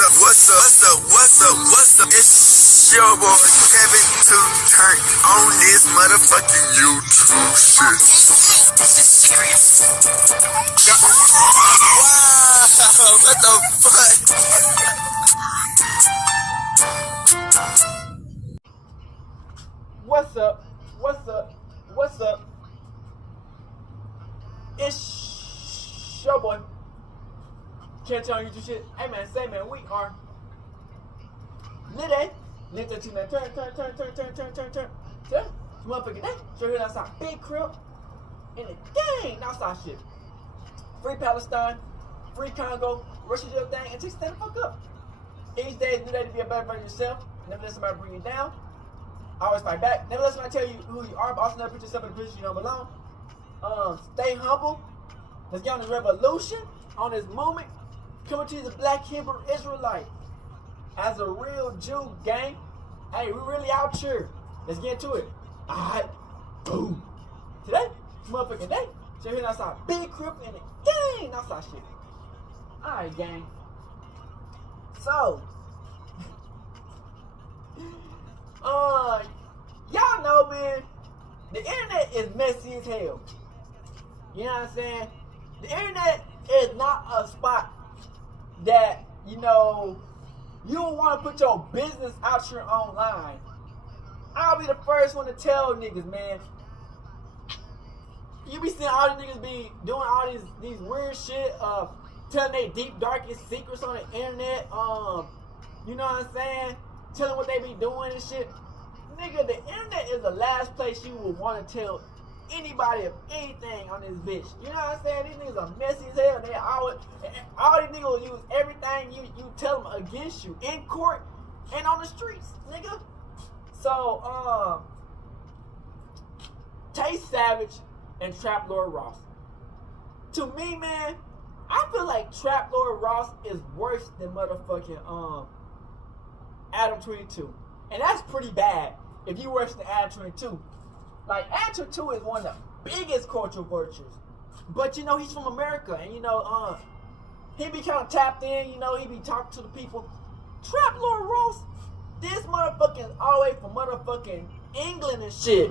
What's up? It's your boy Kevin to turn on this motherfucking YouTube shit. This is serious. Wow, what the fuck? What's up? It's your boy. Can't tell you shit. Hey man, say man, we are lit. Lit that two man. Turn. Motherfucking day. So here outside. Big crib. And the dang outside shit. Free Palestine. Free Congo. Russia your thing. And just stand the fuck up. Each day is new day to be a better version of yourself. Never let somebody bring you down. Always fight back. Never let somebody tell you who you are, but also never put yourself in a position you don't belong. Stay humble. Let's get on this revolution. On this moment. Coming to you as a black Hebrew Israelite. As a real Jew, gang. Hey, we really out here. Let's get into it. Alright. Boom. Today, motherfucking day. So here outside. Big crib and it. Dang, outside shit. Alright, gang. So. Y'all know, man. The internet is messy as hell. You know what I'm saying? The internet is not a spot that, you know, you don't want to put your business out here online. I'll be the first one to tell niggas, man. You be seeing all these niggas be doing all these weird shit, telling their deep, darkest secrets on the internet. You know what I'm saying? Telling what they be doing and shit. Nigga, the internet is the last place you would want to tell anybody of anything on this bitch. You know what I'm saying? These niggas are messy as hell. They all these niggas will use everything you tell them against you in court and on the streets, nigga. So, Tay Savage and Traploar Ross. To me, man, I feel like Traploar Ross is worse than motherfucking Adam 22. And that's pretty bad if you worse than Adam 22. Like, Adam 22 is one of the biggest cultural vultures. But, you know, he's from America. And, you know, he be kind of tapped in. You know, he be talking to the people. Traploar Ross, this motherfucking all the way from motherfucking England and shit.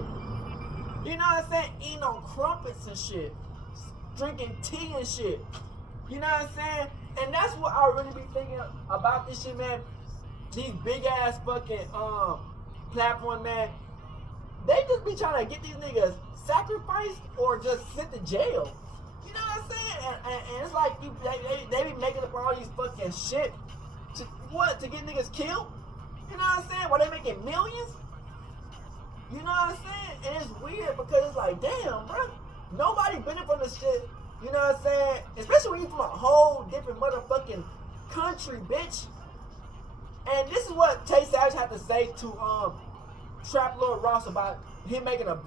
You know what I'm saying? Eating on crumpets and shit. Drinking tea and shit. You know what I'm saying? And that's what I really be thinking about this shit, man. These big ass fucking platform, man. They just be trying to get these niggas sacrificed or just sent to jail. You know what I'm saying? And it's like they be making up all these fucking shit to get niggas killed. You know what I'm saying? While they making millions. You know what I'm saying? And it's weird because it's like, damn, bro. Nobody benefit from this shit. You know what I'm saying? Especially when you from a whole different motherfucking country, bitch. And this is what Tay Savage had to say to Traploar Ross about him making a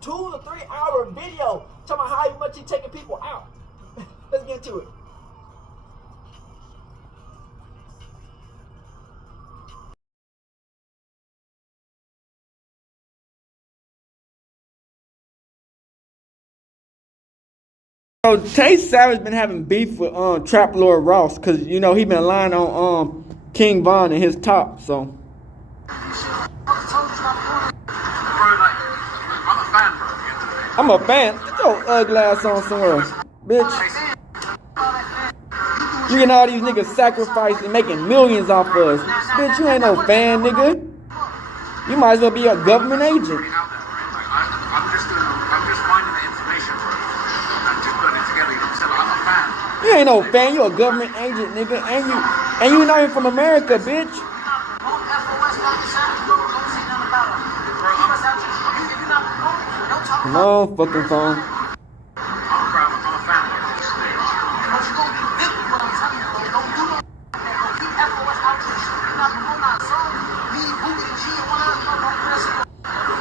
2 to 3 hour video talking about how much he taking people out. Let's get into it. So Tay Savage been having beef with Traploar Ross because, you know, he been lying on King Von and his top, so. I'm a fan. Get your ugly ass on somewhere, bitch. You getting all these niggas sacrificed and making millions off of us. Bitch, you ain't no fan, nigga. You might as well be a government agent. I'm just finding the information, bro. And just putting it together, you know what I'm saying? I'm a fan. You ain't no fan, you a government agent, nigga. And you not even from America, bitch. No fucking phone. I'm a fan.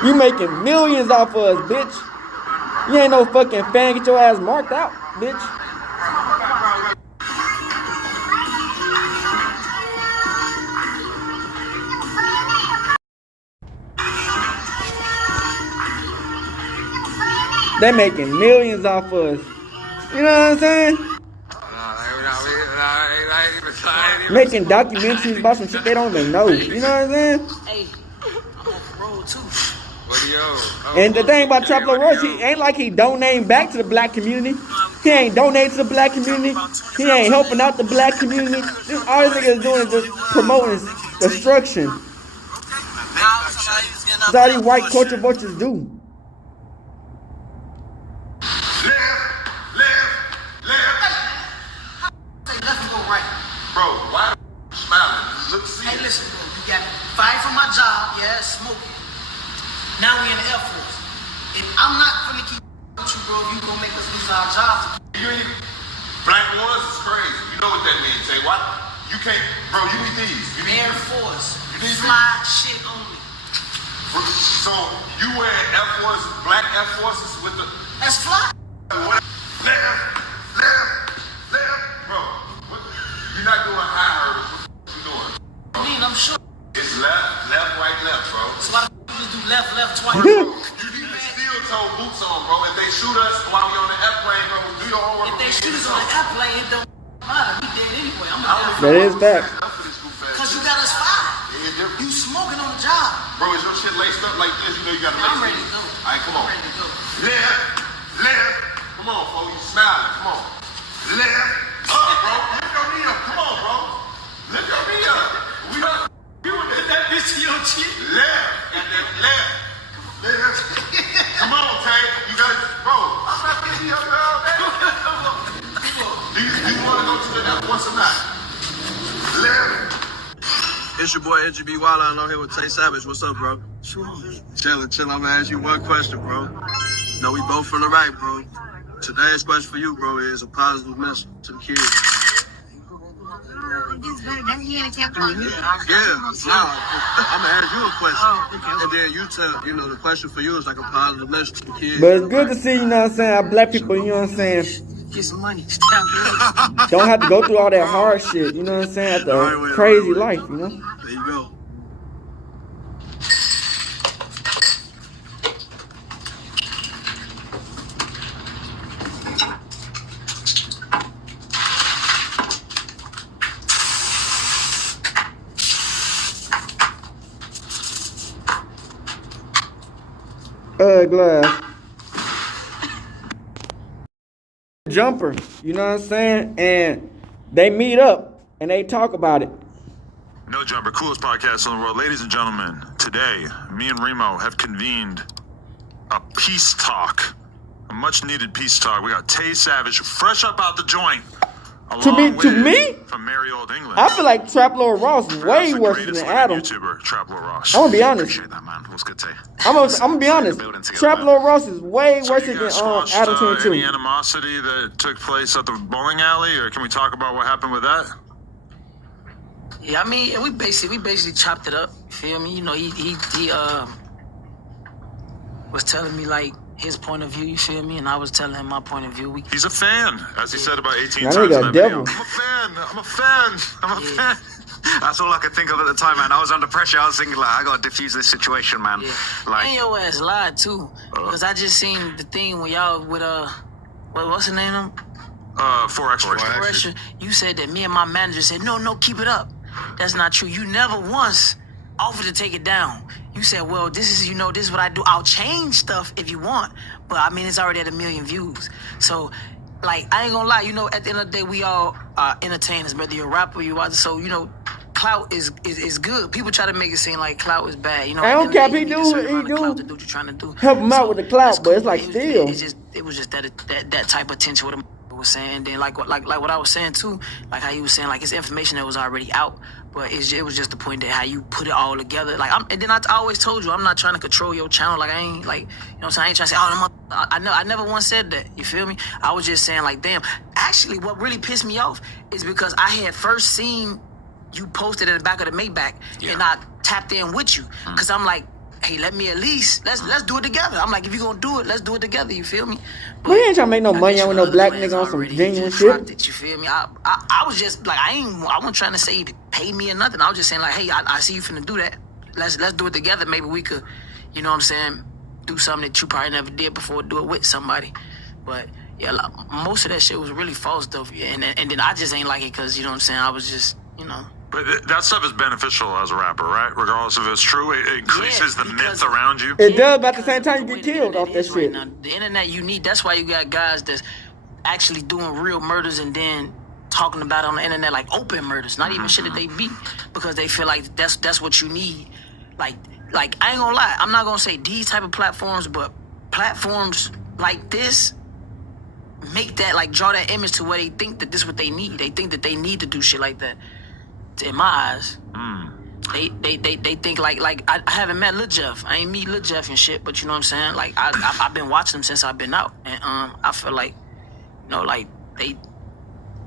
You making millions off of us, bitch. You ain't no fucking fan. Get your ass marked out, bitch. They making millions off of us. You know what I'm saying? making documentaries about some shit they don't even know. You know what I'm saying? Hey, I'm on parole too. And the thing about Traploar Ross, he ain't like he donating back to the black community. He ain't donating to the black community. He ain't helping out the black community. This all this nigga is doing is just promoting destruction. That's all these white culture vultures do. Bro, why smiling? Look, see Hey, listen, bro. You got me fired from my job. Yeah, smoking. Now we in the Air Force. If I'm not gonna keep with you, bro, you gonna make us lose our jobs. Black ones is crazy. You know what that means. Say what? You can't, bro. You need these. You need Air Force. You need Fly shit only. So you wearing Air Force, black Air Forces with the That's fly. left, bro. You're not doing high hurdles. What you doing? I mean, I'm sure. It's left, right, bro. So why the f just do left twice? You need the steel toe boots on, bro. If they shoot us while we on the airplane, bro, do your homework. If they shoot us on the airplane, it don't matter. We dead anyway. I'm That is back. Because you got us fired. You smoking on the job. Bro, is your shit laced up like this? You know you gotta lace I'm it. ready to go. All right, come on. I'm ready to go. Left. Come on, folks. You smiling. Come on. Left. Up, bro. Lift your knee up. Come on, bro. Lift your knee up. We not doing this. That bitch to your cheek. Left. And then left. Come on, Tay. You guys, bro. I'm not getting you up there all day. Do you want to go to the Air Force or not? Left. It's your boy NGB Wild. I'm here with Tay Savage. What's up, bro? Chillin'. I'm gonna ask you one question, bro. No, we both from the right, bro. Today's question for you, bro, is a positive message to the kids. Yeah. I'm gonna ask you a question, and then you tell. You know, the question for you is like a positive message to the kids. But it's good to see, you know what I'm saying, our black people, you know what I'm saying, Get some money. don't have to go through all that hard shit, you know what I'm saying, after a crazy life, you know? There you go. Glass. Jumper, you know what I'm saying? And they meet up and they talk about it. Nojumper, coolest podcast in the world. Ladies and gentlemen, today, me and Remo have convened a peace talk, a much needed peace talk. We got Tay Savage, fresh up out the joint. To me? From merry old England. I feel like Traploar Ross is way the worse greatest than Adam. YouTuber, Traploar Ross. I'm gonna be honest. Appreciate that, man. What's good, Tay? I'm gonna be honest. Traploar Ross is way So worse you than guys squashed, Adam any 22. animosity that took place at the bowling alley, or can we talk about what happened with that? Yeah, I mean, we basically chopped it up. You feel me? You know, he was telling me like his point of view. You feel me? And I was telling him my point of view. He's a fan, as he said about 18 That times in nigga a that video. devil. I'm a fan. That's all I could think of at the time, man. I was under pressure. I was thinking, like, I gotta defuse this situation, man. Yeah. Like, And your ass lied too, because I just seen the thing when y'all with what's the name of them? 4X. Pressure. You said that me and my manager said no, keep it up. That's not true. You never once offered to take it down. You said, well, this is what I do. I'll change stuff if you want, but I mean, it's already at 1 million views. So, like, I ain't gonna lie. You know, at the end of the day, we all are entertainers, whether you're a rapper or you are. So, you know, clout is good. People try to make it seem like clout is bad. You know, I don't care if he need a do certain what amount he of clout do. to do what you're trying to do. Help him out with the clout, that's but it's cool. like still. It was just that type of tension with him was saying. And then like what I was saying too, like how he was saying, like it's information that was already out, but it was just the point that how you put it all together. Like and then I always told you I'm not trying to control your channel. Like I ain't like, you know what I'm saying, I ain't trying to say, I never once said that. You feel me? I was just saying like, damn. Actually, what really pissed me off is because I had first seen you posted in the back of the Maybach, and I tapped in with you because I'm like, hey, let me at least let's do it together. I'm like, if you gonna do it, let's do it together. You feel me? We ain't trying to make no money on with no black nigga on some genuine shit. It, you feel me? I was just like, I wasn't trying to say pay me or nothing. I was just saying like, hey, I see you finna do that. Let's do it together. Maybe we could, you know what I'm saying, do something that you probably never did before. Do it with somebody. But Yeah, like, most of that shit was really false though. Yeah, and then I just ain't like it because, you know what I'm saying, I was just, you know. But that stuff is beneficial as a rapper, right? Regardless if it's true, it increases the myth around you. It does, but at the same time, you get killed off that shit. Now, the internet, you need. That's why you got guys that's actually doing real murders and then talking about it on the internet, like open murders, not even shit that they beat, because they feel like that's what you need. Like I ain't gonna lie, I'm not gonna say these type of platforms, but platforms like this make that, like, draw that image to where they think that this is what they need. They think that they need to do shit like that. In my eyes, they think like I haven't met Lil Jeff. I ain't meet Lil Jeff and shit, but you know what I'm saying. Like I've been watching him since I've been out, and I feel like, you know, like they.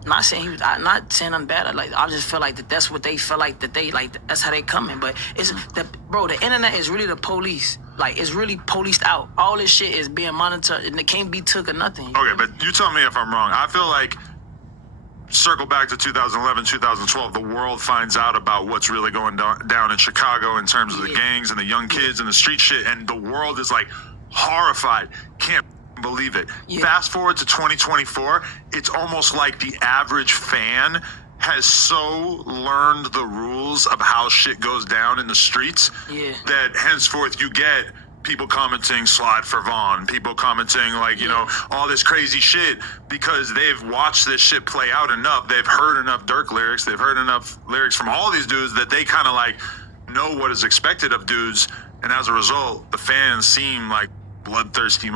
Not saying not saying I'm bad. I just feel like that's what they feel like that they like. That's how they coming. But it's the internet is really the police. Like, it's really policed out. All this shit is being monitored and it can't be took or nothing. Okay, but you tell me if I'm wrong. I feel like, circle back to 2011, 2012, the world finds out about what's really going down in Chicago in terms of the gangs and the young kids and the street shit, and the world is like horrified. Can't believe it. Fast forward to 2024, it's almost like the average fan has so learned the rules of how shit goes down in the streets that henceforth you get people commenting slide for Vaughn, people commenting like, you know, all this crazy shit, because they've watched this shit play out enough. They've heard enough Dirk lyrics. They've heard enough lyrics from all these dudes that they kind of like know what is expected of dudes. And as a result, the fans seem like bloodthirsty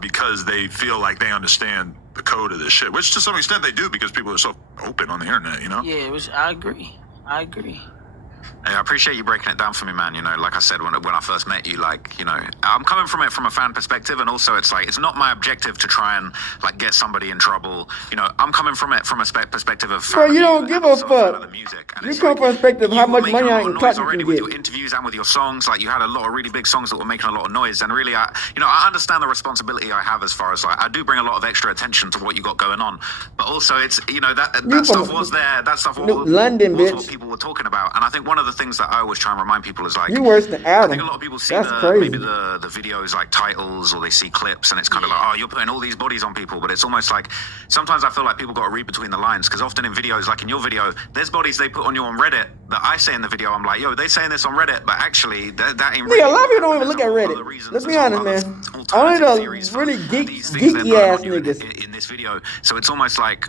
because they feel like they understand the code of this shit, which to some extent they do because people are so open on the internet, you know? Yeah, I agree. Hey, I appreciate you breaking it down for me, man. You know, like I said, when I first met you, like, you know, I'm coming from it from a fan perspective, and also it's like, it's not my objective to try and like get somebody in trouble. You know, I'm coming from it from a perspective of bro, you don't give a fuck. You come from a perspective of how much money I can cut already with your interviews and with your songs. Like, you had a lot of really big songs that were making a lot of noise, and really, I understand the responsibility I have as far as like I do bring a lot of extra attention to what you got going on, but also it's, you know, that stuff was there. That stuff was London, was bitch. what people were talking about, and I think one of the things that I always try and remind people is like, you worse than Adam. I think a lot of people see maybe the videos like titles, or they see clips and it's kind of like, oh, you're putting all these bodies on people, but it's almost like sometimes I feel like people got to read between the lines, because often in videos, like in your video, there's bodies they put on you on Reddit that I say in the video, I'm like, yo, they saying this on Reddit, but actually that ain't really. Yeah, a lot of people don't even look at Reddit. Let's be honest, man. Only the really geeky ass niggas in this video. So it's almost like,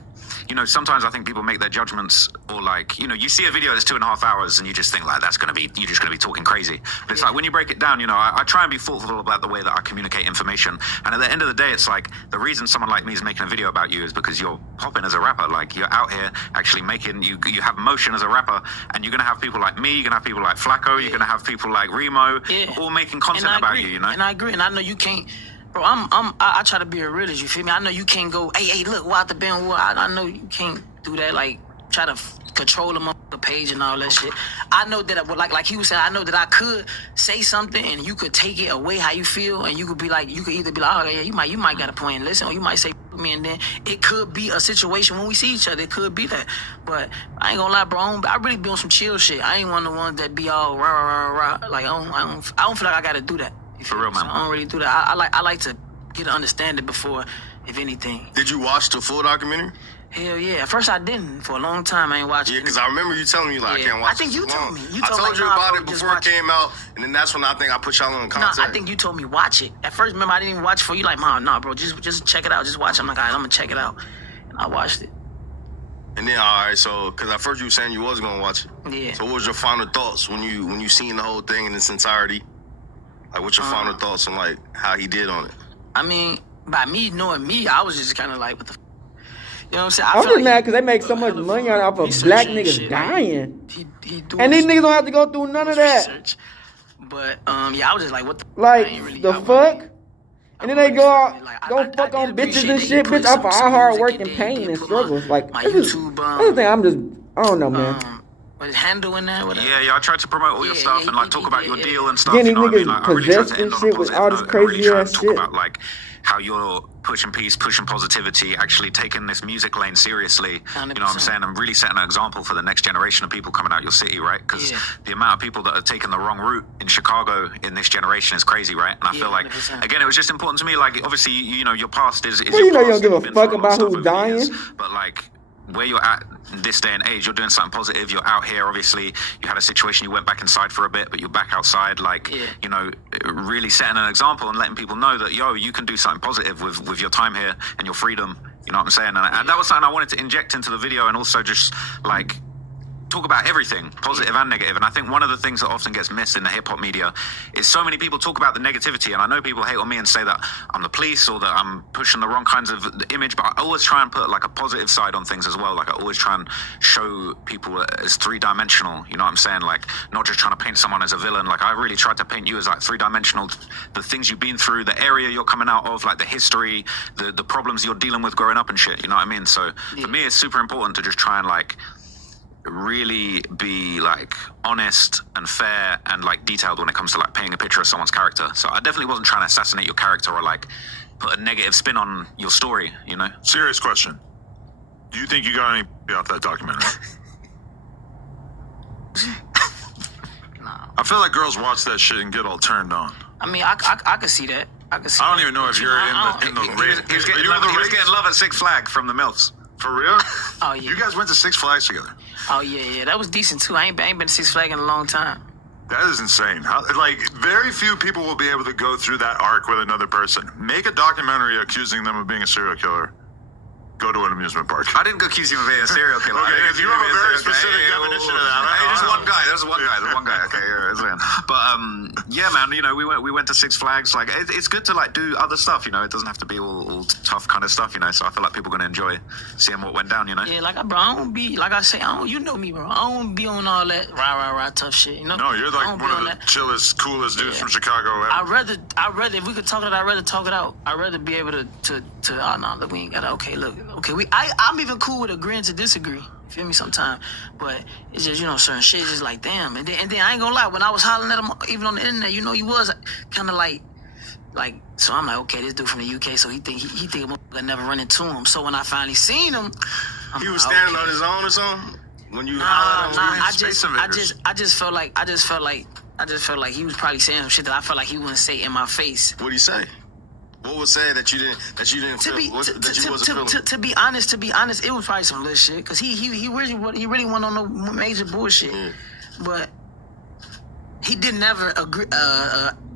you know, sometimes I think people make their judgments, or like, you know, you see a video that's 2.5 hours and you just think like, you're just gonna be talking crazy. But it's like, when you break it down, you know, I try and be thoughtful about the way that I communicate information. And at the end of the day, it's like, the reason someone like me is making a video about you is because you're popping as a rapper. Like, you're out here actually making, you have motion as a rapper, and you're gonna have people like me, you're gonna have people like Flacco, you're gonna have people like Remo, all making content about you, you know? And I agree, and I know you can't. Bro, I try to be a realist, you feel me? I know you can't go, hey, look, Walter Ben, I know you can't do that, like, try to control them on the page and all that shit. I know that, like he was saying, I know that I could say something and you could take it away how you feel, and you could be like, you could either be like, oh, yeah, you might got a point and listen, or you might say, me, and then it could be a situation when we see each other, it could be that. But I ain't gonna lie, bro, I really be on some chill shit. I ain't one of the ones that be all rah. Like, I don't feel like I gotta do that. For real, man. So I don't really do that. I like to get an understanding before, if anything. Did you watch the full documentary? Hell yeah. At first I didn't. For a long time I ain't watching it. Yeah, because I remember you telling me, like, I can't watch it. I think you told me. I told you about it before it came out, and then that's when I think I put y'all on contact. No, I think you told me watch it. At first, remember, I didn't even watch it for you. Like, nah, bro, just check it out. Just watch it. I'm like, all right, I'm going to check it out. And I watched it. And then, all right, so, because at first you were saying you was going to watch it. Yeah. So what was your final thoughts when you seen the whole thing in its entirety? Like, what's your final thoughts on, like, how he did on it? I mean, by me knowing me, I was just kind of like, what the f***? You know what I'm saying? I'm just mad because they make so much money off of black niggas dying. And these niggas don't have to go through none of that. But, yeah, I was just like, what the f***? Like, the fuck? And then they go out, fuck on bitches and shit, bitch, off of our hard work and pain and struggles. Like, that's the thing, I don't know, man. What, handle in there, whatever. Yeah, I tried to promote all your stuff and like talk about your deal and stuff. Getting You know what I mean? niggas Like, I really tried to possessed end and on a shit with positive all this note and really crazy try ass to talk shit. about like how you're pushing peace, pushing positivity, actually taking this music lane seriously. 100%. You know what I'm saying? And really setting an example for the next generation of people coming out your city, right? Because the amount of people that are taking the wrong route in Chicago in this generation is crazy, right? And I feel like, 100%. again, it was just important to me. Like, obviously, you know, your past is Well, you your know you past, don't give a you've been fuck through a lot about of stuff who's over the years, dying. but like, where you're at this day and age, you're doing something positive. You're out here, obviously. You had a situation, you went back inside for a bit, but you're back outside, like, you know, really setting an example and letting people know that, yo, you can do something positive with your time here and your freedom. You know what I'm saying? And that was something I wanted to inject into the video, and also just, like, talk about everything, positive and negative. And I think one of the things that often gets missed in the hip-hop media is so many people talk about the negativity, and I know people hate on me and say that I'm the police or that I'm pushing the wrong kinds of image, but I always try and put like a positive side on things as well. Like, I always try and show people as three-dimensional, you know what I'm saying? Like, not just trying to paint someone as a villain. Like, I really tried to paint you as like three-dimensional, the things you've been through, the area you're coming out of, like the history, the problems you're dealing with growing up and shit, you know what I mean? So for me, it's super important to just try and like really be like honest and fair and like detailed when it comes to like painting a picture of someone's character. So I definitely wasn't trying to assassinate your character or like put a negative spin on your story, you know? Serious question. Do you think you got any off that documentary? I feel like girls watch that shit and get all turned on. I mean, I could see that. I could see I don't that. even know if you're in the race. He was getting love at Six Flags from the MILFs. For real? Oh, yeah. You guys went to Six Flags together. Oh, yeah. That was decent, too. I ain't been to Six Flags in a long time. That is insane. How, like, very few people will be able to go through that arc with another person. Make a documentary accusing them of being a serial killer. Go to an amusement park. I didn't accuse you of being a serial killer. Okay, if you have a very specific definition of that. Hey, there's one guy. There's one guy. Okay, yeah. But yeah, man. You know, we went to Six Flags. Like, it's good to like do other stuff. You know, it doesn't have to be all tough kind of stuff. You know, so I feel like people are gonna enjoy seeing what went down. You know. Yeah, like bro, I don't be like I say. You know me, bro. I don't be on all that rah tough shit. You know. No, you're like one of the chillest, coolest dudes from Chicago ever. I'd rather if we could talk it out, I'd rather talk it out. I'd rather be able to oh no, look, we ain't gotta. Okay, look. Okay, I'm even cool with agreeing to disagree. You feel me? Sometimes, but it's just, you know, certain shit is just like damn. And then I ain't gonna lie, when I was hollering at him, even on the internet, you know, he was kind of like. So I'm like, okay, this dude from the UK, so he think I never run into him. So when I finally seen him, He was standing on his own or something. When you I just felt like he was probably saying some shit that I felt like he wouldn't say in my face. What'd he say? What was said that you didn't feel that you wasn't feeling? To be honest, it was probably some little shit because he really wasn't on no major bullshit, but he didn't ever agree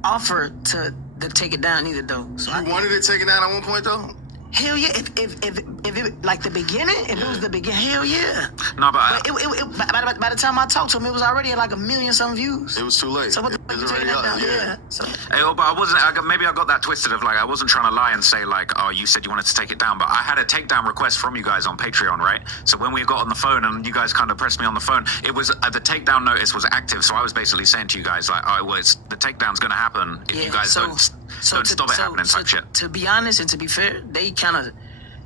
offer to take it down either though. So you wanted to take it down at one point though? Hell yeah! If it like the beginning, if it was the beginning, hell yeah. No, but by the time I talked to him, it was already at like 1 million some views. It was too late. So what the fuck you taking that down? Yeah. So. Hey, but I wasn't. Maybe I got that twisted. Of like, I wasn't trying to lie and say like, oh, you said you wanted to take it down, but I had a takedown request from you guys on Patreon, right? So when we got on the phone and you guys kind of pressed me on the phone, it was the takedown notice was active. So I was basically saying to you guys like, oh, well, the takedown's gonna happen if you guys don't stop it happening type shit. To be honest and to be fair, they kind of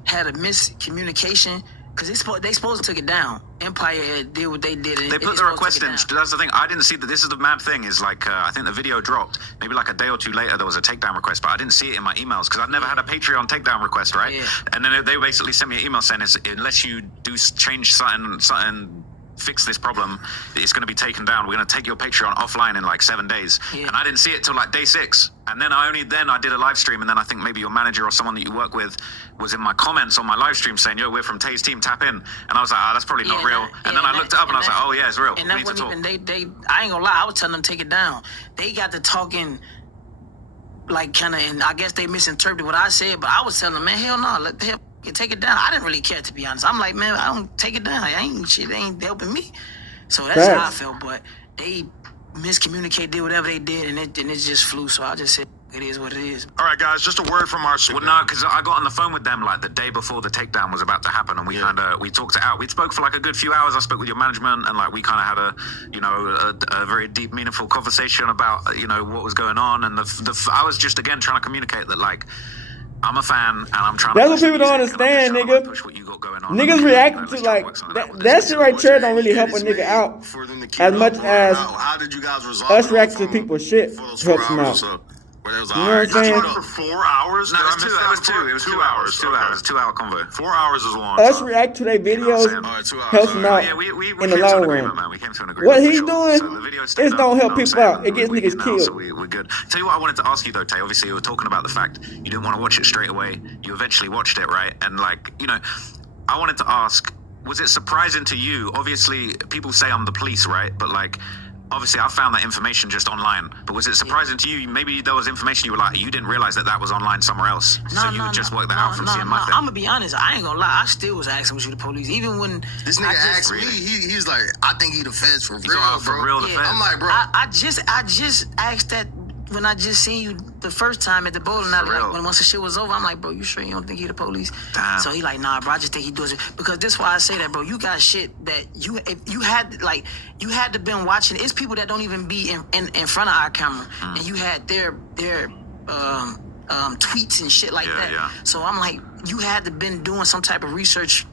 had a miscommunication because they supposed to took it down. Empire did what they did. They put the request in. That's the thing. I didn't see that. This is the mad thing. Is like I think the video dropped. Maybe like a day or two later, there was a takedown request, but I didn't see it in my emails because I've never had a Patreon takedown request, right? Yeah. And then they basically sent me an email saying, unless you do change something. Fix this problem, it's going to be taken down. We're going to take your Patreon offline in like 7 days. Yeah. And I didn't see it till like day 6. And then I did a live stream, and then I think maybe your manager or someone that you work with was in my comments on my live stream saying, yo, we're from Tay's team, tap in. And I was like, that's probably not real. And then I looked it up and I was like, oh yeah, it's real. And that wasn't even, I ain't gonna lie, I was telling them to take it down. They got to talking like kind of, and I guess they misinterpreted what I said, but I was telling them, man, hell no, let the hell take it down. I didn't really care, to be honest. I'm like, man, I don't take it down. They ain't helping me. So that's how I felt. But they miscommunicated, did whatever they did, and it just flew. So I just said, it is what it is. All right, guys, just a word from our. Well, no, because I got on the phone with them like the day before the takedown was about to happen, and we talked it out. We spoke for like a good few hours. I spoke with your management, and like we kind of had a very deep, meaningful conversation about what was going on, and I was just again trying to communicate that like. I'm a fan, and I'm trying That's to. what people don't understand, nigga. Push what you got going on. Niggas reacting to like that shit right there don't really help a nigga out as much as how did you guys resolve us it reacting to for people's shit for those 4 helps them hours or out. so? Where they was You know what I'm saying? For 4 hours? No, Did I it was miss two. that It was before? two. It was 2 2 hours. 2 Okay. hours. 2 hour convo. 4 hours is a long Us time. react to their You know what I'm videos saying? All right, 2 hours. helps all them right. out Yeah, we in the came to an long agreement, run. man. We came to an agreement. What for he's sure. doing So the video stayed is up, don't you help know what I'm people out. saying? It gets We're niggas good now, so killed. we're good. Tell you what I wanted to ask you though, Tay. Obviously, you were talking about the fact you didn't want to watch it straight away. You eventually watched it, right? And like, you know, I wanted to ask, was it surprising to you? Obviously, people say I'm the police, right? But like, obviously, I found that information just online. But was it surprising to you? Maybe there was information you were like, you didn't realize that was online somewhere else. So you would just work that out from seeing my thing. I'm gonna be honest. I ain't gonna lie. I still was asking, was you the police? Even when This nigga asked me, he's like, I think he the feds for real, all for bro. real, the Yeah. feds. I'm like, bro. I just asked that when I just seen you the first time at the bowling alley. real. Like, when once the shit was over, I'm like, bro, you sure you don't think he the police? Damn. So he like, nah, bro, I just think he does it because this why I say that, bro. You got shit that if you had to been watching. It's people that don't even be in front of our camera, and you had their tweets and shit like that. Yeah. So I'm like, you had to been doing some type of research.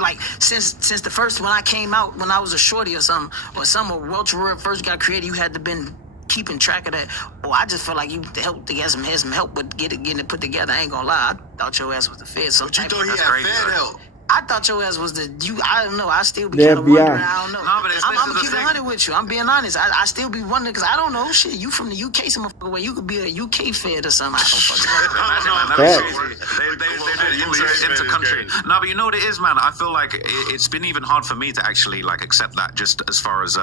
Like since the first when I came out when I was a shorty or something or Welch Roy first got created, you had to been keeping track of that. Or I just felt like you helped to get some help with getting it put together. I ain't gonna lie, I thought your ass was the Fed. But you thought he That's had crazy, fed though. help. I thought your ass was the you. I don't know. I still be The kind of wondering. FBI. I don't know. No, but it's- I'm this is gonna the keep it thing. 100 with you. I'm being honest. I still be wondering because I don't know shit. You from the UK, some motherfucker where you could be a UK Fed or something. I don't fucking know. Imagine, man, that'd Facts. be crazy. They did inter-country. No, but you know what it is, man? I feel like it's been even hard for me to actually like accept that just as far as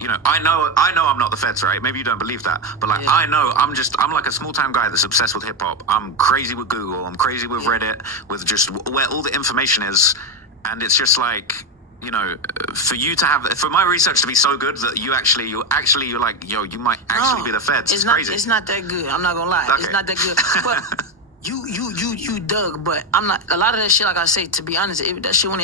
you know, I know I'm not the feds, right? Maybe you don't believe that, but like Yeah. I know I'm like a small time guy that's obsessed with hip hop. I'm crazy with Google. I'm crazy with Reddit, with just where all the information is, and it's just like, you know, for my research to be so good that you're like, yo, you might actually be the feds. It's crazy. It's not that good. I'm not gonna lie. Okay. It's not that good. But you dug. But I'm not. A lot of that shit, like I say, to be honest, a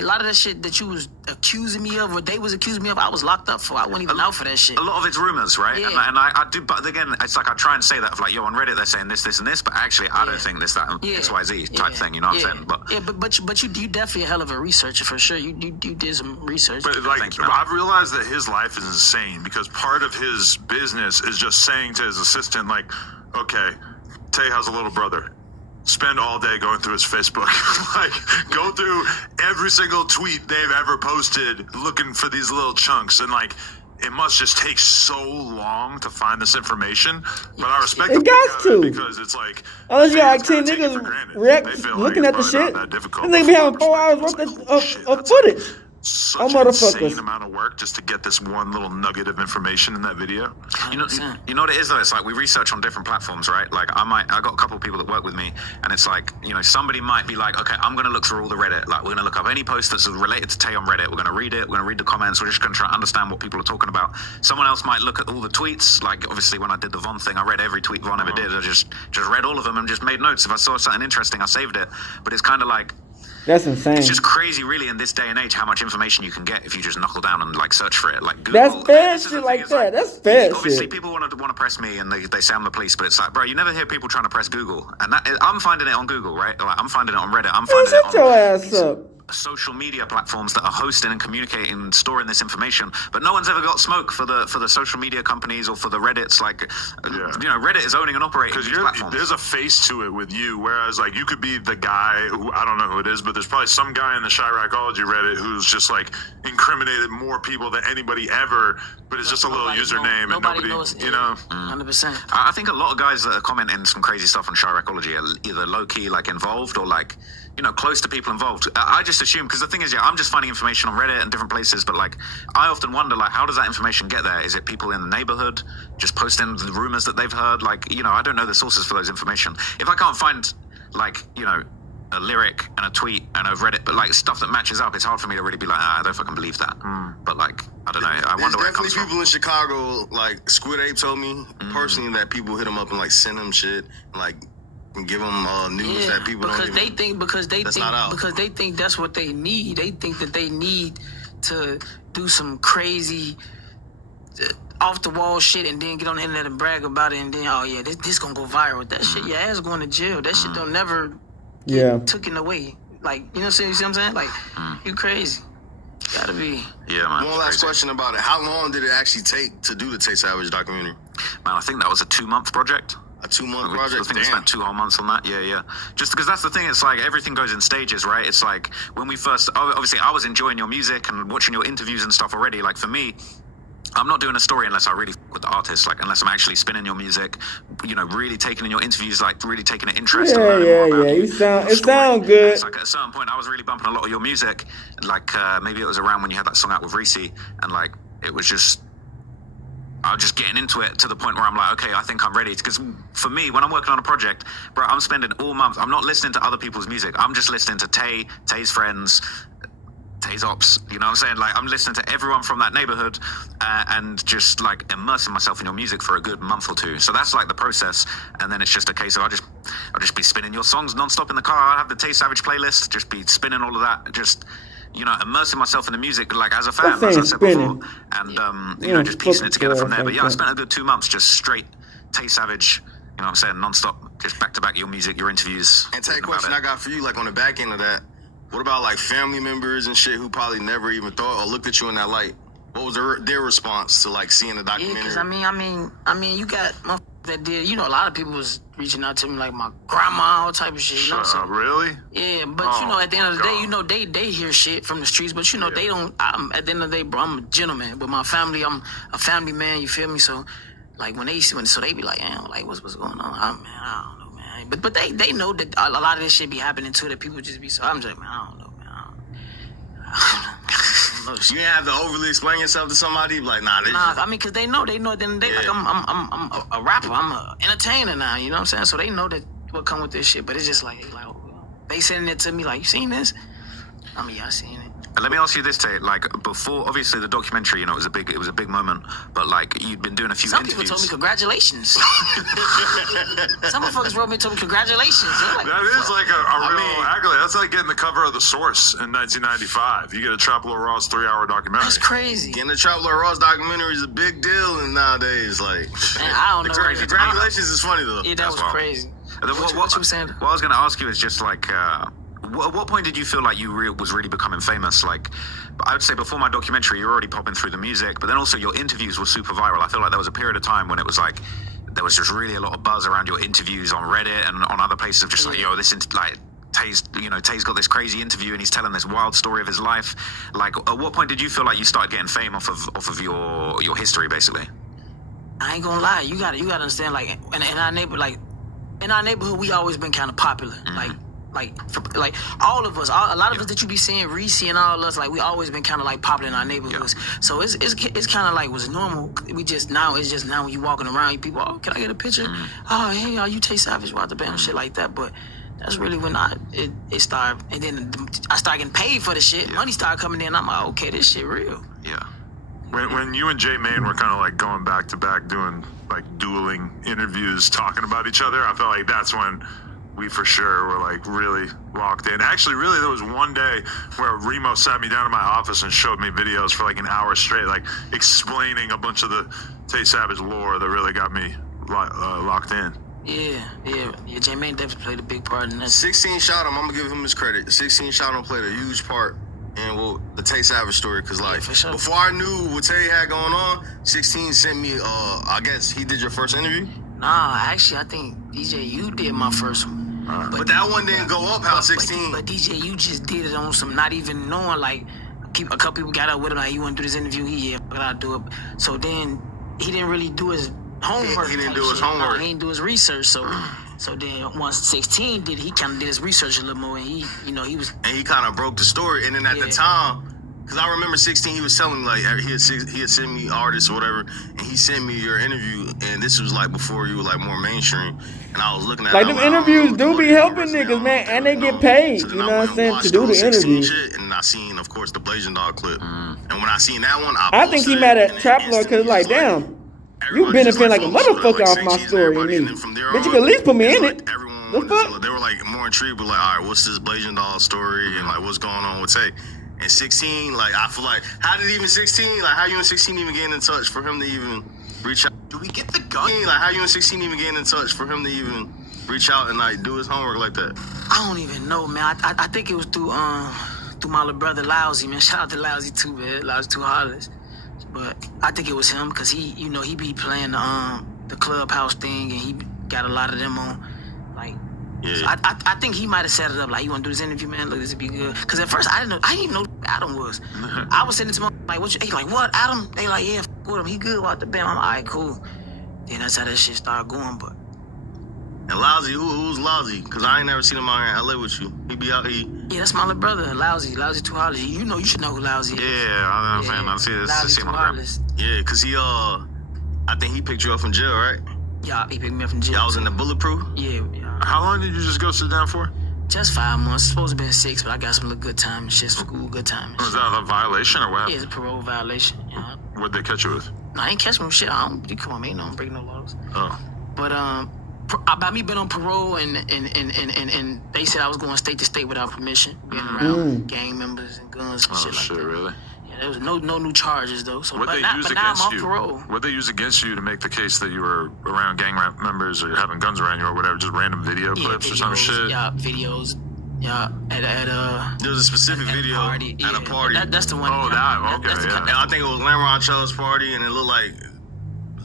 lot of that shit that you was accusing me of, or they was accusing me of, I was locked up for. I wasn't even out for that shit. A lot of it's rumors, right? Yeah. And I do, but again, it's like I try and say that of like, yo, on Reddit they're saying this, this, and this, but actually I don't think this, that, and Yeah. XYZ type thing. You know what I'm saying? But you definitely a hell of a researcher for sure. You did some research. But like, Thank you, man. I've realized that his life is insane because part of his business is just saying to his assistant, like, okay, Tay has a little brother. Spend all day going through his Facebook. Like, go through every single tweet they've ever posted looking for these little chunks. And like, it must just take so long to find this information. But I respect It them got for it to. because it's like, Unless you got like fans 10 kinda take it for niggas granted. react, They feel looking like at the it's probably shit. not that difficult. And they be having But 4 hours it's worth like, of shit, of that's footage. such Oh, an motherfuckers. insane amount of work just to get this one little nugget of information in that video. You know what it is though? It's like we research on different platforms, right? Like I got a couple of people that work with me, and it's like, you know, somebody might be like, okay, I'm gonna look through all the Reddit. Like we're gonna look up any post that's related to Tay on Reddit. We're gonna read it. We're gonna read the comments. We're just gonna try and understand what people are talking about. Someone else might look at all the tweets. Like obviously when I did the Von thing, I read every tweet Von ever did. I just read all of them and just made notes. If I saw something interesting, I saved it. But it's kind of like, That's insane. it's just crazy, really, in this day and age, how much information you can get if you just knuckle down and like search for it. Like Google. That's bad This is the shit thing, like it's that. That's bad Obviously, shit. people want to press me, and they say I'm the police, but it's like, bro, you never hear people trying to press Google, and I'm finding it on Google, right? Like I'm finding it on Reddit. I'm Man, finding shut it your on ass these up. social media platforms that are hosting and communicating and storing this information, but no one's ever got smoke for the social media companies or for the Reddits. Like, you know, Reddit is owning and operating Because these platforms. there's a face to it with you, whereas like you could be the guy who, I don't know who it is, but there's probably some guy in the Chiracology Reddit who's just like incriminated more people than anybody ever, but it's just a little Nobody username and nobody nobody, knows, you know. 100%. I think a lot of guys that are commenting some crazy stuff on Chiracology are either low-key, like, involved or, like, you know, close to people involved. I just assume, because the thing is, yeah, I'm just finding information on Reddit and different places, but, like, I often wonder, like, how does that information get there? Is it people in the neighborhood just posting the rumors that they've heard? Like, you know, I don't know the sources for those information. If I can't find, like, you know, a lyric and a tweet and I've read it, but like stuff that matches up, it's hard for me to really be like, I don't fucking believe that. But like, I don't know. I There's wonder where it definitely comes from. people in Chicago, like Squid Ape told me personally that people hit him up and like send him shit, and, like and give them news that people because don't they even. think That's not out. because they think that's what they need. They think that they need to do some crazy off the wall shit and then get on the internet and brag about it and then oh yeah this gonna go viral. That shit your ass going to jail. That shit don't never Yeah. taken away. like, you know, see what I'm saying? Like, you crazy. Gotta be. Yeah, man. One last question about it. How long did it actually take to do the Tay Savage documentary? Man, I think that was a 2-month project. A 2-month project? I think we spent 2 whole months on that. Yeah. Just because that's the thing. It's like everything goes in stages, right? It's like when we first, obviously, I was enjoying your music and watching your interviews and stuff already. Like for me, I'm not doing a story unless I really f with the artist, like unless I'm actually spinning your music, you know, really taking in your interviews, like really taking an interest. Yeah. It sound good. It's like at a certain point, I was really bumping a lot of your music. Like maybe it was around when you had that song out with Reese, and like it was just, I was just getting into it to the point where I'm like, okay, I think I'm ready. Because for me, when I'm working on a project, bro, I'm spending all month. I'm not listening to other people's music. I'm just listening to Tay's friends, Tay's ops, you know what I'm saying? Like, I'm listening to everyone from that neighborhood and just, like, immersing myself in your music for a good month or two. So that's, like, the process. And then it's just a case of I'll just be spinning your songs nonstop in the car. I'll have the Tay Savage playlist, just be spinning all of that, just, you know, immersing myself in the music, like, as a fan, as I said before. And, you know, just piecing it together from there. But, yeah, I spent a good 2 months just straight Tay Savage, you know what I'm saying, nonstop, just back-to-back your music, your interviews. And Tay, question I got for you, like, on the back end of that, what about like family members and shit who probably never even thought or looked at you in that light? What was their response to like seeing the documentary? Yeah, because I mean, you got motherfuckers that did. You know, a lot of people was reaching out to me, like my grandma, all type of shit. You know what I'm saying? Really? Yeah, but you know, at the end of the day, you know, they hear shit from the streets, but you know, they don't. At the end of the day, bro, I'm a gentleman. But my family, I'm a family man. You feel me? So, like when they be like, like what's going on? I don't know. But they know that a lot of this shit be happening too, that people just be so. I'm just like, man, I don't know, man. I don't know. You didn't have to overly explain yourself to somebody, like, nah. I mean, cause they know at the end of the day, like I'm a rapper, I'm an entertainer now. You know what I'm saying? So they know that what come with this shit. But it's just like they sending it to me, like, you seen this? I mean, yeah, I seen it. And let me ask you this, Tay. Like before, obviously the documentary, you know, it was a big moment. But like you'd been doing a few interviews. Some people told me congratulations. Some motherfuckers wrote me and told me congratulations. Like, that is like a real accolade. That's like getting the cover of The Source in 1995. You get a Traploar Ross 3-hour documentary. That's crazy. Getting the Traploar Ross documentary is a big deal nowadays. Like, man, I don't know. Congratulations is funny though. Yeah, that was crazy. And then what you saying? What I was going to ask you is just like. At what point did you feel like you was really becoming famous? Like, I would say before my documentary, you were already popping through the music, but then also your interviews were super viral. I feel like there was a period of time when it was like, there was just really a lot of buzz around your interviews on Reddit and on other places of just like, yo, Tay's got this crazy interview and he's telling this wild story of his life. Like, at what point did you feel like you started getting fame off of your history, basically? I ain't gonna lie, you gotta understand, like, in our neighborhood, we always been kind of popular, like all of us, a lot of us that you be seeing, Reese and all of us, like we always been kind of like popular in our neighborhoods. So it's kind of like was normal. It's just now when you walking around, you people, oh, can I get a picture? Oh, hey, are you Tay Savage? Out the band, shit like that. But that's really when it started, and then I started getting paid for the shit. Money started coming in. I'm like, okay, this shit real. Yeah. When you and J Main were kind of like going back to back doing like dueling interviews, talking about each other, I felt like that's when we for sure were like really locked in. Actually, really, there was one day where Remo sat me down in my office and showed me videos for like an hour straight, like explaining a bunch of the Tay Savage lore that really got me locked in. Yeah, J Main definitely played a big part in that. 16 Shot him, I'm gonna give him his credit. 16 Shot him played a huge part in the Tay Savage story, because like sure. Before I knew what Tay had going on, 16 sent me I guess he did your first interview? Nah, actually I think DJ U did my first one. But that one didn't go up how 16. But DJ U just did it on some not even knowing, like a couple people got up with him like, you want to do this interview? But I'll do it. So then he didn't really do his homework. He didn't do his homework. He didn't do his research. So then once 16 did, he kind of did his research a little more, and he was. And he kind of broke the story. And then at the time, because I remember 16, he was telling me like he had sent me artists or whatever, and he sent me your interview, and this was like before you were like more mainstream. And I was looking at like them interviews do be helping niggas, man, and they get paid. You know what I'm saying, to do the interview. And I seen, of course, the Blazing Dog clip. And when I seen that one, I think he mad at Traploar because like, damn. You benefiting like a motherfucker off my story, and bitch, you can at least put me in it. They were like more intrigued, but like, all right, what's this Blazing Dog story, and like, what's going on with Tay? And 16, like, I feel like, how did even 16, like, how you and 16 even getting in touch for him to even reach out? Do we get the gun? Like, how you and 16 even getting in touch for him to even reach out and like do his homework like that? I don't even know, man. I think it was through my little brother Lousy, man. Shout out to Lousy too, man. Lousy Two Hollers. But I think it was him because he be playing the Clubhouse thing and he got a lot of them on. Like, Yeah. so I think he might have set it up like, you want to do this interview, man? Look, this would be good. Because at first I didn't even know who Adam was. I was sending it to my like, what Adam? They like, yeah, with him. He good about the band. I'm like, all right, cool. Then that's how that shit started going. But And Lousy, who's Lousy? Because I ain't never seen him out here in LA with you. He be out here. yeah, that's my little brother, Lousy Two Hollers. You should know who Lousy is. Yeah, I know, man. I see Lousy him Two on the gram. Hollers. Yeah, because I think he picked you up from jail, right? Yeah, he picked me up from jail. Y'all was in the Bulletproof? Yeah. How long did you just go sit down for? Just 5 months. Supposed to be 6, but I got some little good time and shit. School, good time. And Was shit. that a violation or what? Yeah, it's a parole violation. Yeah. What'd they catch you with? No, I ain't catch me with shit. I don't. Come on, man. No, I'm breaking no laws. Oh. But by me being on parole and they said I was going state to state without permission, being around gang members and guns and Oh, shit like shit, that. really? Yeah, there was no new charges though. So, What'd but they now, use but now I'm against off you? parole. What'd they use against you to make the case that you were around gang members or having guns around you or whatever? Just random video clips or some shit? Yeah, videos. Yeah, at There was a specific at a video party. at a party. That's the one. Oh, that, okay, that's the yeah. kind And I think it was Lamron Chell's party, and it looked like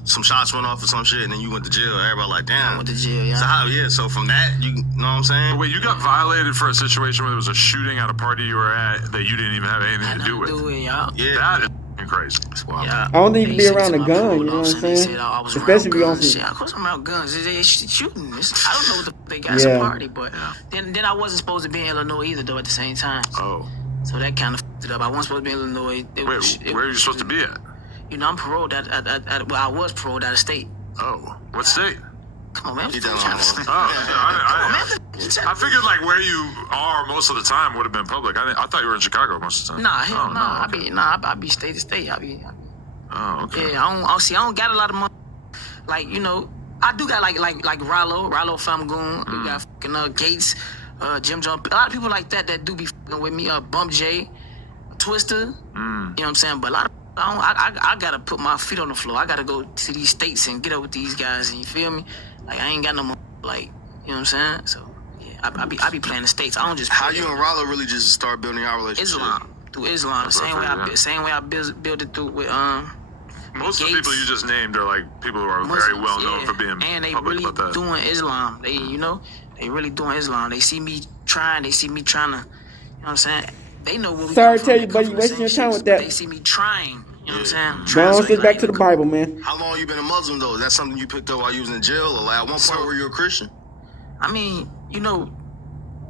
some shots went off or some shit, and then you went to jail. Everybody like, damn. I went to jail. Yeah. So how? Yeah. So from that, you know what I'm saying? But wait, you got violated for a situation where there was a shooting at a party you were at that you didn't even have anything Had to do nothing with. to do with, yeah. Yeah. That is f***ing crazy. Yeah. I don't think you can be They around said a to my gun, parole you know what I'm officer, they saying? said I was Especially if around you don't guns. see- Shit, of course I'm around guns. They shooting. I don't know what the they got. It's Yeah. a party, but then I wasn't supposed to be in Illinois either, though, at the same time. Oh. So that kind of f***ed it up. I wasn't supposed to be in Illinois. Wait, where are you supposed to be at? You know, I'm paroled well, I was paroled out of state. Oh. What state? Come on, man. He What you done trying to all say? that. Oh, Come on, man. I figured like where you are most of the time would have been public. I thought you were in Chicago most of the time. Nah, hell Oh, no. okay. I be state to state. Oh, okay. Yeah, I don't got a lot of money. Like, you know, I do got like Rollo Famgoon. We got fucking Gates, Jim John. A lot of people like that do be fucking with me. Bump J, Twister. You know what I'm saying? But a lot of I gotta put my feet on the floor. I gotta go to these states and get up with these guys. And you feel me? Like I ain't got no more. Like, you know what I'm saying? So yeah, I be playing the states. I don't just. How you and Rollo really just start building our relationship? Islam through Islam. The same way Yeah. same way I build it through with Most of the Gates. people you just named are like people who are very Muslims, well known yeah. for being and they public really about that. doing Islam. They, you know, they really doing Islam. They see me trying. They see me trying to. You know what I'm saying? They know what we. Sorry come to tell from. you, They buddy, come you from the wasting same your time shits, with but that. They see me trying. You know what I'm saying? Go Trying, on, so switch they back like, to the Bible, man. How long you been a Muslim though? Is that something you picked up while you was in jail, or like at one point were you a Christian? I mean, you know,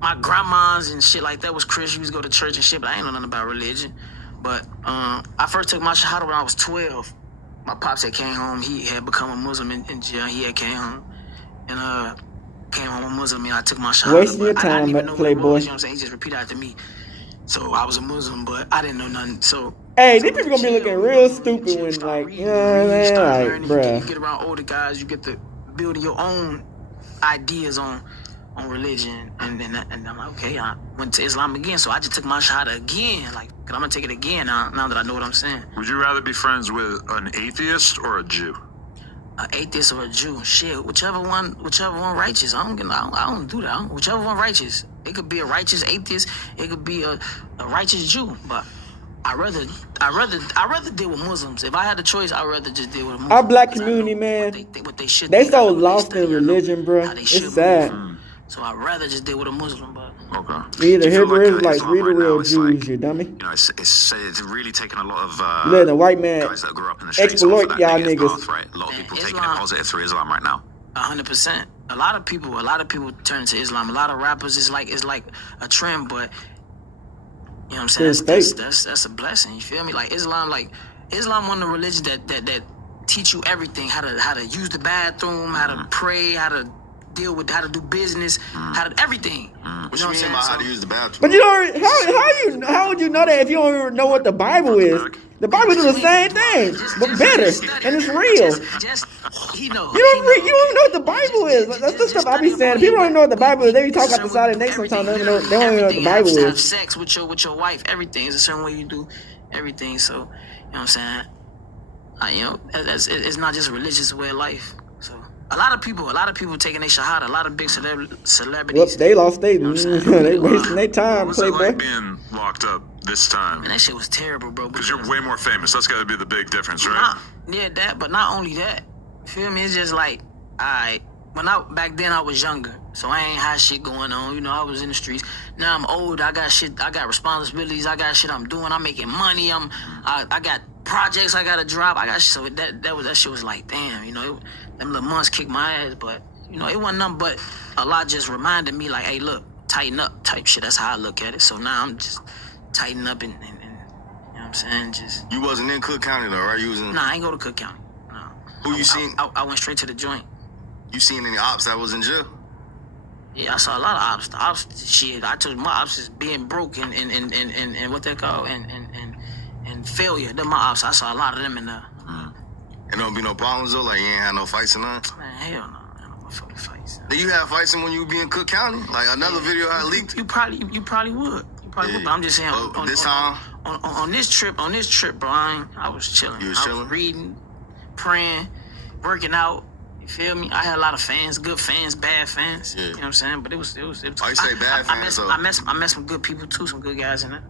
my grandmas and shit like that was Christian. We used to go to church and shit, but I ain't know nothing about religion. But I first took my shahada when I was 12. My pops had came home. He had become a Muslim in jail. He had came home and came home a Muslim, and I took my shahada. Wasting your But I didn't time, even know what it Playboy. was, you know what I'm saying? He just repeated after me. So I was a Muslim, but I didn't know nothing. So Hey, these people gonna be looking real stupid when, like, you know what I'm saying? Like, bruh. You get around older guys, you get to build your own ideas on religion, and I'm like, okay, I went to Islam again, so I just took my shahada again, like, I'm gonna take it again now that I know what I'm saying. Would you rather be friends with an atheist or a Jew? An atheist or a Jew, shit, whichever one righteous. I don't do that. Whichever one righteous. It could be a righteous atheist. It could be a righteous Jew. But I rather deal with Muslims. If I had the choice, I'd rather just deal with a Muslim. Our black Because I community, know man, what they should they think, I so know what lost study, in I know religion, bro. how they It's should sad. move. So I'd rather just deal with a Muslim. But Okay. We either Do you feel Hebrew like, Israelites, Islam we the right now real is Jews, like, you dummy. You know, it's really taken a lot of You let the white man guys that grew up in the streets exploit off of that y'all negative niggas. path, right? A lot of Man, people taking it Islam- positive through Islam right now. 100%. A lot of people turn to Islam. A lot of rappers is like a trend, but you know what I'm saying? It's fake. That's a blessing. You feel me? Like Islam one of the religions that teach you everything, how to use the bathroom, how to pray, how to deal with, how to do business, how to everything. What You know you mean by how to So- use the bathroom? But you don't. How would you know that if you don't even know what the Bible is? The Bible do the same thing, but better, and it's real. Just he knows. You don't even know what the Bible is. That's the stuff I be saying. People don't know what the Bible is. They be talking out the side of their neck sometimes. They don't even know what the Bible Have is. sex with your wife. Everything is a certain way you do everything. So you know what I'm saying. You know, it's not just a religious way of life. So a lot of people taking their shahada. A lot of big celebrities. Whoops, they lost they. You know what I'm saying? They wasting their time, What's it Playboy. like being locked up this time? Man, that shit was terrible, bro. Because you're way more famous. That's got to be the big difference, right? But not only that. Feel me? It's just like, back then I was younger, so I ain't had shit going on. You know, I was in the streets. Now I'm old. I got shit. I got responsibilities. I got shit I'm doing. I'm making money. I got projects I gotta drop. I got shit. So that shit was like, damn. You know, them little months kicked my ass, but you know, it wasn't nothing but Allah just reminded me like, hey, look, tighten up, type shit. That's how I look at it. So now I'm just tighten up and you know what I'm saying? Just. You wasn't in Cook County though, right? You was in. Nah, I ain't go to Cook County. No. Who you seen? I went straight to the joint. You seen any ops that was in jail? Yeah, I saw a lot of ops. The ops, shit. I told my ops is being broke and what they call and failure. They're my ops. I saw a lot of them in there. And don't be no problems though. Like you ain't had no fights or nothing. Man, hell no. I don't want fucking fights. Did you have fights when you be in Cook County? Like another video I leaked. You probably would. You probably would. But I'm just saying. Well, this time. On this trip, bro, I was chilling. You was chilling? I was reading, praying, working out. You feel me? I had a lot of fans, good fans, bad fans. Yeah. You know what I'm saying? But it was. Why you say bad fans though? I met some good people too, some good guys in there.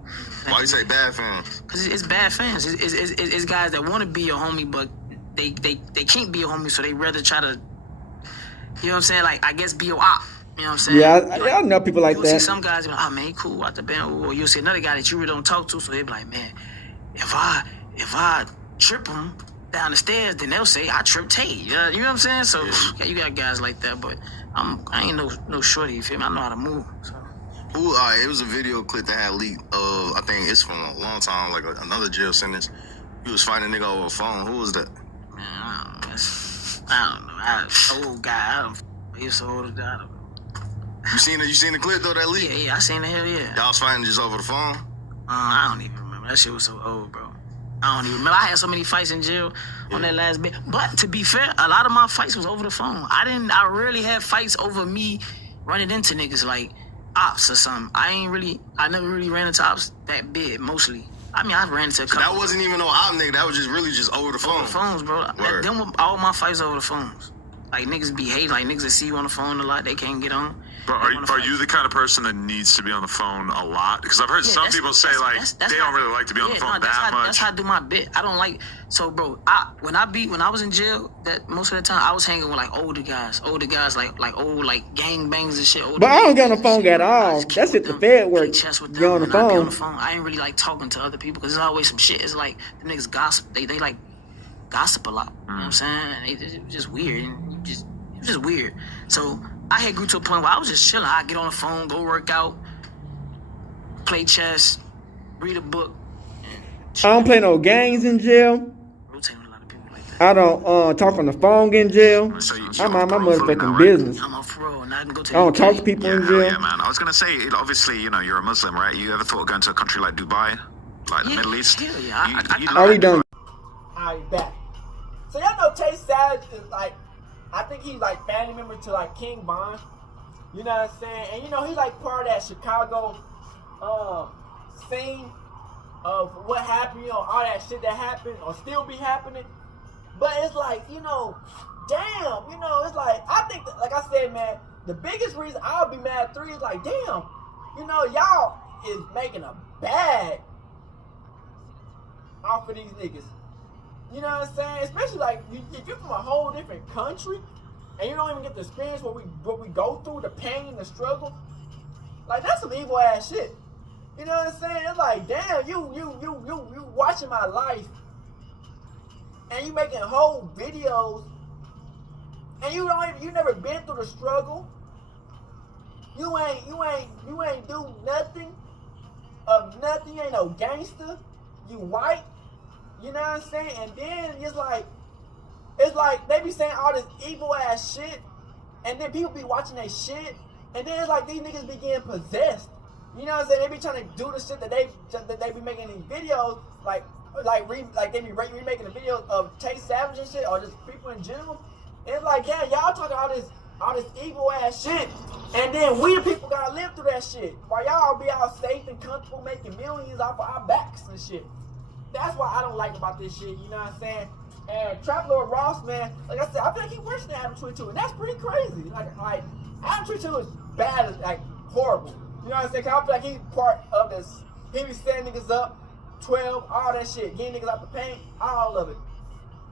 Why you say bad fans? Cause it's bad fans. It's guys that want to be your homie, but they can't be your homie, so they rather try to. You know what I'm saying? Like I guess be your op. You know what I'm saying? Yeah, I know people like you'll that. You'll see some guys be like, oh man, he cool out the band. Or you'll see another guy that you really don't talk to, so they be like, man, if I trip him down the stairs, then they'll say I tripped Tay. You know what I'm saying? So you got guys like that, but I ain't no shorty. You feel me? I know how to move. So. It was a video clip that had leaked. I think it's from a long time, like another jail sentence. You was fighting a nigga over a phone. Who was that? Man, I don't know. Old guy. He was so old. I don't know. You seen the clip though that leaked? Yeah, I seen the hell yeah. Y'all was fighting just over the phone? I don't even remember. That shit was so old, bro. I don't even remember. I had so many fights in jail on that last bit. But to be fair, a lot of my fights was over the phone. I rarely had fights over me running into niggas like ops or something. I never really ran into ops that big, mostly. I mean, I ran into a couple. That wasn't even no op nigga. That was just really just over the phone. Over the phones, bro. Them all my fights over the phones. Like niggas be hating. Like niggas that see you on the phone a lot, they can't get on. But are you the kind of person that needs to be on the phone a lot? Because I've heard some people say like they don't really like to be on the phone that much. That's how I do my bit. I don't like. So, bro, when I was in jail, that most of the time I was hanging with like older guys like old like gangbangs and shit. But I don't get on the phone at all. That's it. The Fed work. Get on the phone. I ain't really like talking to other people because there's always some shit. It's like the niggas gossip. They like gossip a lot. You know what I'm saying? It was just weird. And it was just weird. So I had grew to a point where I was just chilling. I'd get on the phone, go work out, play chess, read a book. I don't play no games in jail. Rotate with a lot of people like that. I don't talk on the phone in jail. I mind my motherfucking business. I'm a pro, and I can go to I don't talk to people in jail. Yeah, man. I was gonna say, obviously, you know, you're a Muslim, right? You ever thought of going to a country like Dubai, like the Middle East? Hell yeah. Are we done? Alright, back. So y'all know Tay Savage is like, I think he's like family member to like King Von. You know what I'm saying? And you know, he's like part of that Chicago scene of what happened, you know, all that shit that happened or still be happening. But it's like, you know, damn, you know, it's like, I think, that, like I said, man, the biggest reason I'll be mad at 3 is like, damn, you know, y'all is making a bag off of these niggas. You know what I'm saying? Especially like if you're from a whole different country and you don't even get to experience what we go through, the pain, the struggle. Like that's some evil ass shit. You know what I'm saying? It's like, damn, you watching my life and you making whole videos and you never been through the struggle. You ain't do nothing of nothing. You ain't no gangster. You white. You know what I'm saying? And then it's like they be saying all this evil ass shit, and then people be watching that shit, and then it's like these niggas be getting possessed. You know what I'm saying? They be trying to do the shit that they be making these videos, like they be remaking the videos of Tay Savage and shit, or just people in general. And it's like, yeah, y'all talking all this evil ass shit, and then we the people gotta live through that shit, while y'all be out safe and comfortable making millions off of our backs and shit. That's what I don't like about this shit, you know what I'm saying? And Traploar Ross, man, like I said, I feel like he worse than Adam 22, and that's pretty crazy. Like Adam 22 is bad, like horrible. You know what I'm saying? Cause I feel like he's part of this. He be setting niggas up, 12, all that shit, getting niggas out the paint, all of it.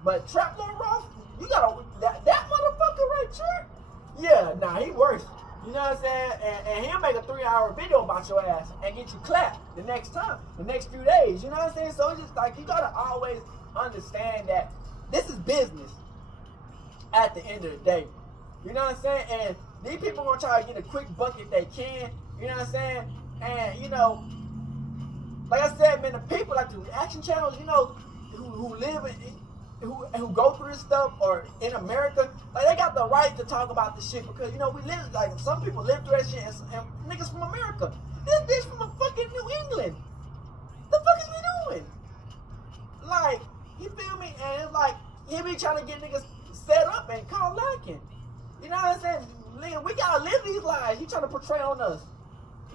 But Traploar Ross, you gotta that motherfucker right there. Yeah, nah, he worse. You know what I'm saying? And he'll make a 3-hour video about your ass and get you clapped the next time, the next few days. You know what I'm saying? So it's just like you gotta always understand that this is business at the end of the day. You know what I'm saying? And these people gonna try to get a quick buck if they can. You know what I'm saying? And you know, like I said, man, the people like the reaction channels, you know, who live who go through this stuff or in America, like they got the right to talk about this shit because you know we live like some people live through that shit and niggas from America. This bitch from a fucking New England. The fuck is we doing? Like, you feel me? And it's like he be trying to get niggas set up and call lacking. You know what I'm saying? Nigga, we gotta live these lives. He trying to portray on us.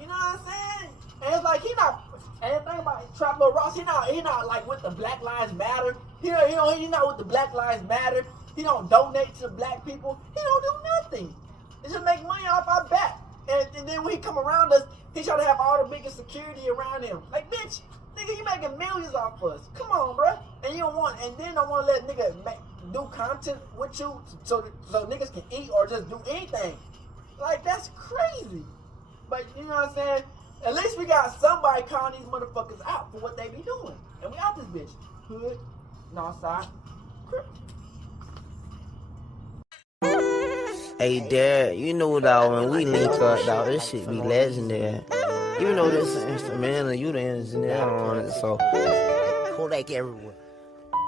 You know what I'm saying? And it's like he not. And the thing about Traploar Ross, he not like with the Black Lives Matter. He not with the Black Lives Matter. He don't donate to black people. He don't do nothing. He just make money off our back. And then when he come around us, he try to have all the biggest security around him. Like, bitch, nigga, you making millions off us. Come on, bro. And you don't want to let nigga do content with you so niggas can eat or just do anything. Like, that's crazy. But you know what I'm saying? At least we got somebody calling these motherfuckers out for what they be doing. And we out this bitch. Hood, Northside, Crip. Hey, Dad, you know, dog, when we link up, dog, this shit be legendary. You know this instrumental, you the engineer on it, so Kodak everywhere.